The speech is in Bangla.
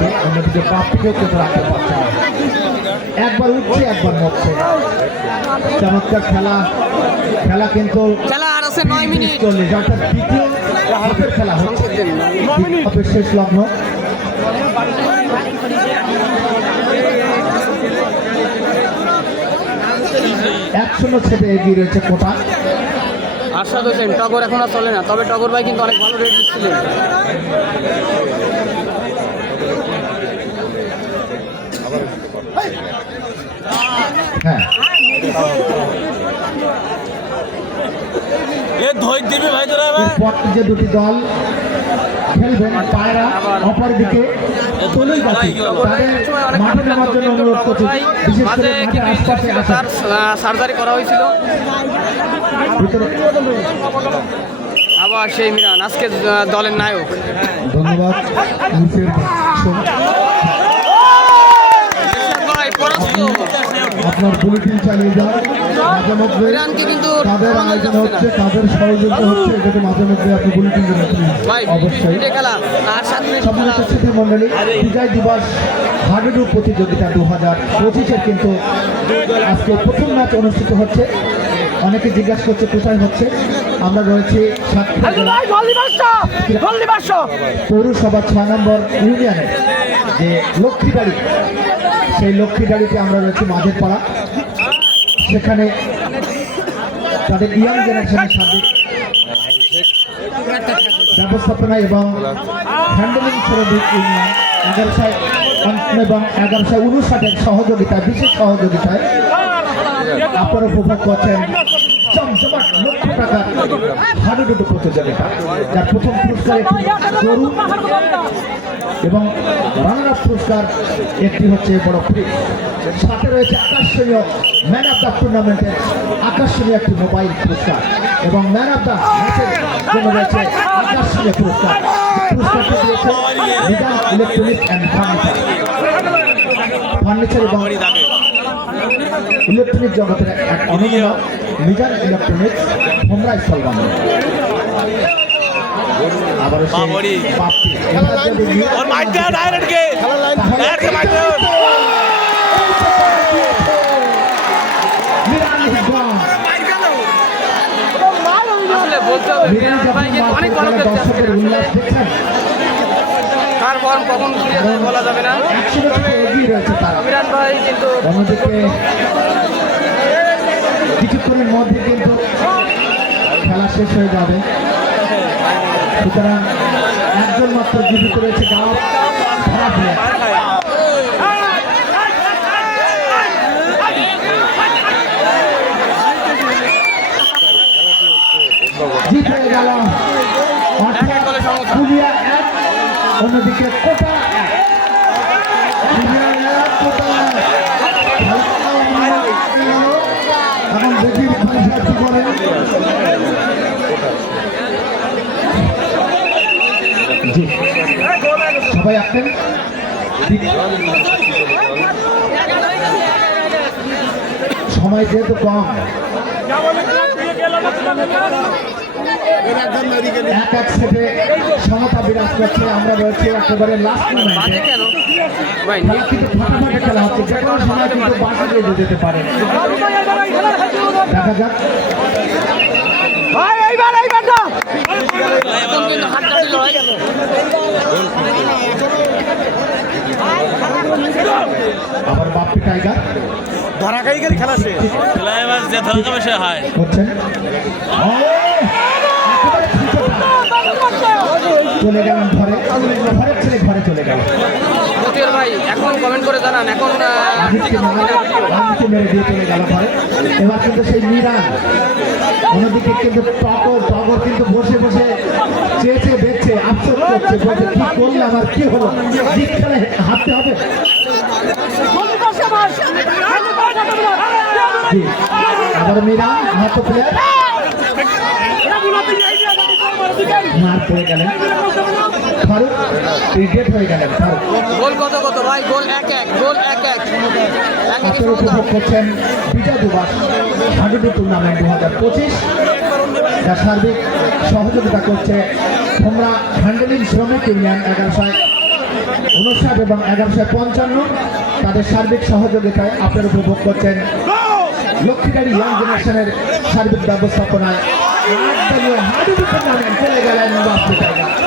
দিকে, অন্যদিকে বাপকেও কিন্তু রাখতে পারছে না। একবার উঠছে একবার মরছে। চমৎকার খেলা, খেলা কিন্তু খেলা আর আছে 9 মিনিট 40, অর্থাৎ দ্বিতীয় হাফের খেলা হচ্ছে, হাফের শেষ লগ্ন। এক শূন্য ছেড়ে এগিয়ে রয়েছে কোটা। আশাদ হোসেন টগর এখন আর চলে না, তবে টগর ভাই কিন্তু অনেক ভালো রেট দিচ্ছিলেন। হ্যাঁ, এরপর যে দুটি দল খেলবেন, পায়রা অপর দিকে দলই বাকি, তাদের মাঠে নামার জন্য অনুরোধ করছি, বিশেষ করে মাঠের আশপাশে আসা। সার্জারি করা হয়েছিল। আবার সেই মিরান আজকে দলের নায়ক। ধন্যবাদ। আপনার বুলেটিন চালিয়ে যান, মাঝে মধ্যে তাদের আয়োজন হচ্ছে, তাদের সহযোগিতা হচ্ছে, এটাকে মাঝে মধ্যে আপনি বুলেটিন জানাচ্ছেন অবশ্যই। সম্মানিত মন্ডলী, বিজয় দিবস হাডুডু প্রতিযোগিতা 2025-এর কিন্তু আজকে প্রথম ম্যাচ অনুষ্ঠিত হচ্ছে। অনেকে জিজ্ঞাসা করছে কোথায় হচ্ছে। আমরা রয়েছি পৌরসভা 6 নম্বর ইউনিয়নে যে লক্ষ্মীবাড়ি, সেই লক্ষ্মীবাড়িতে আমরা রয়েছি মাঝের পাড়া। সেখানে তাদের ইয়াং জেনারেশনের সার্বিক ব্যবস্থাপনা এবং হ্যান্ডেলিং শ্রমিক ইউনিয়ন 1159 এবং 1159-এর সহযোগিতায়, বিশেষ সহযোগিতায় আপনারা উপভোগ করছেন জমজমাট লক্ষ টাকার হাডুডু প্রতিযোগিতা, যার প্রথম পুরস্কার একটি গরু এবং রানার আপ পুরস্কার একটি হচ্ছে বড় ফ্রি। সাথে রয়েছে আকর্ষণীয় ম্যান অফ দ্য টুর্নামেন্টের আকর্ষণীয় একটি মোবাইল পুরস্কার এবং ম্যান অফ দ্য ম্যাচের জন্য রয়েছে আকর্ষণীয় পুরস্কার। পুরস্কারটি দিয়েছে নিজাম ইলেকট্রনিক্স অ্যান্ড ফার্নিচার এবং ইলেকট্রনিক জগতের এক অনন্য নিজাম ইলেকট্রনিক্স হোমরা স্থলবন্দর। আবার বলা যাবে না, এগিয়ে রয়েছে তারা। অন্যদিকে কিছুক্ষণের মধ্যে কিন্তু খেলা শেষ হয়ে যাবে, সুতরাং একজন মাত্র জীবিত রয়েছে গাঁও খারাপ হয়ে। জিত হয়ে গেল পুলিয়া 1, অন্যদিকে কোটা 1। এখন দেখি কি করেন। জি, সবাই আসেন। সময় যেহেতু কম, এক এক সেটে সমতা বিরাজ করছে। আমরা রয়েছে একেবারে লাস্ট মোমেন্টে, কিন্তু ফাটাফাটি খেলা হচ্ছে, যে কোনো সময় কিন্তু বাসা দিয়ে যেতে পারে। দেখা যাক। আবার বাপ্পি টাইগার ধরা খাই গেলে খেলা শেষ, হচ্ছেন চলে গেলেন ঘরে, ঘরের ছেলে ঘরে চলে গেল। ভাই এখন কমেন্ট করে জানান, এখন মেরে দিয়ে চলে গেল ঘরে। এবার কিন্তু সেই মিরান, অন্যদিকে কিন্তু টগর কিন্তু বসে বসে চেয়েছে, দেখছে, আফসোস করছে, বলছে কি করলাম আর কি হলো, জিত খেলে হারতে হবে। আবার মিরান মাত্র প্লেয়ার মার পড়ে গেলেন, ফারুক ক্রিকেট হয়ে গেলেন। গোল কত ভাই? গোল 1-1, গোল 1-1। উপভোগ করছেন বিজয় দিবস হাডুডু টুর্নামেন্ট 2025, যার সার্বিক সহযোগিতা করছে হোমরা হ্যান্ডেলিং শ্রমিক ইউনিয়ন 1159 59 এবং 1155 তাদের সার্বিক সহযোগিতায় আপনারা উপভোগ করছেন লক্ষ্মীকারী ইয়াং জেনারেশনের সার্বিক ব্যবস্থাপনায় চলে গেলেন বাস্তু টাইগার।